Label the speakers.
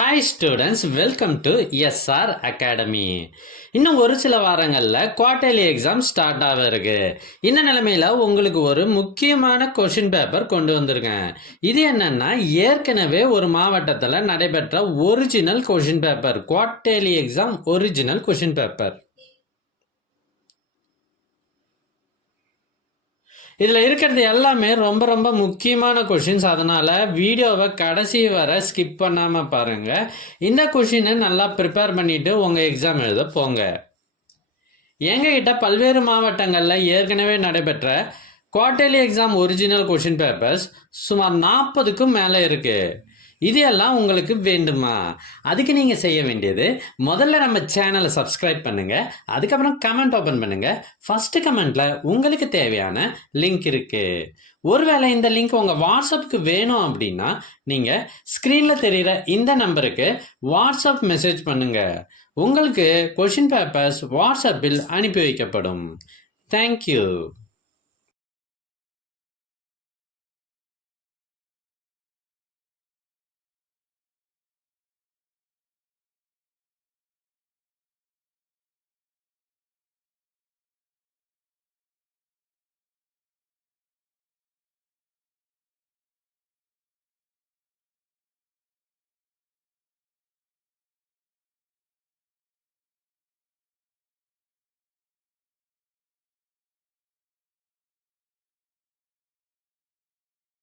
Speaker 1: Hi students welcome to S R academy இன்னும் ஒரு சில வாரங்களில் குவார்டர்லி எக்ஸாம் ஸ்டார்ட் ஆக இருக்கு. இந்த நிலைமையில் உங்களுக்கு ஒரு முக்கியமான கொஷின் பேப்பர் கொண்டு வந்திருக்கேன். இது என்னன்னா ஏற்கனவே ஒரு மாவட்டத்தில் நடைபெற்ற original question paper quarterly exam original question paper இதில் இருக்கிறது எல்லாமே ரொம்ப ரொம்ப முக்கியமான கொஷின்ஸ் அதனால் வீடியோவை கடைசி வர ஸ்கிப் பண்ணாமல் பாருங்கள் இந்த கொஷினை நல்லா ப்ரிப்பேர் பண்ணிவிட்டு உங்கள் எக்ஸாம் எழுத போங்க. எங்ககிட்ட பல்வேறு மாவட்டங்களில் ஏற்கனவே நடைபெற்ற quarterly exam original question papers சுமார் நாற்பதுக்கும் மேலே இருக்குது இது எல்லாம் உங்களுக்கு வேண்டுமா? அதுக்கு நீங்கள் செய்ய வேண்டியது முதல்ல நம்ம சேனலை சப்ஸ்கிரைப் பண்ணுங்கள் அதுக்கப்புறம் கமெண்ட் ஓப்பன் பண்ணுங்கள் ஃபஸ்ட்டு கமெண்ட்டில் உங்களுக்கு தேவையான லிங்க் இருக்குது ஒருவேளை இந்த லிங்க் உங்கள் வாட்ஸ்அப்புக்கு வேணும் அப்படின்னா நீங்கள் ஸ்க்ரீனில் தெரிகிற இந்த நம்பருக்கு வாட்ஸ்அப் மெசேஜ் பண்ணுங்கள் உங்களுக்கு கொஷின் பேப்பர்ஸ் வாட்ஸ்அப்பில் அனுப்பி வைக்கப்படும். தேங்க்யூ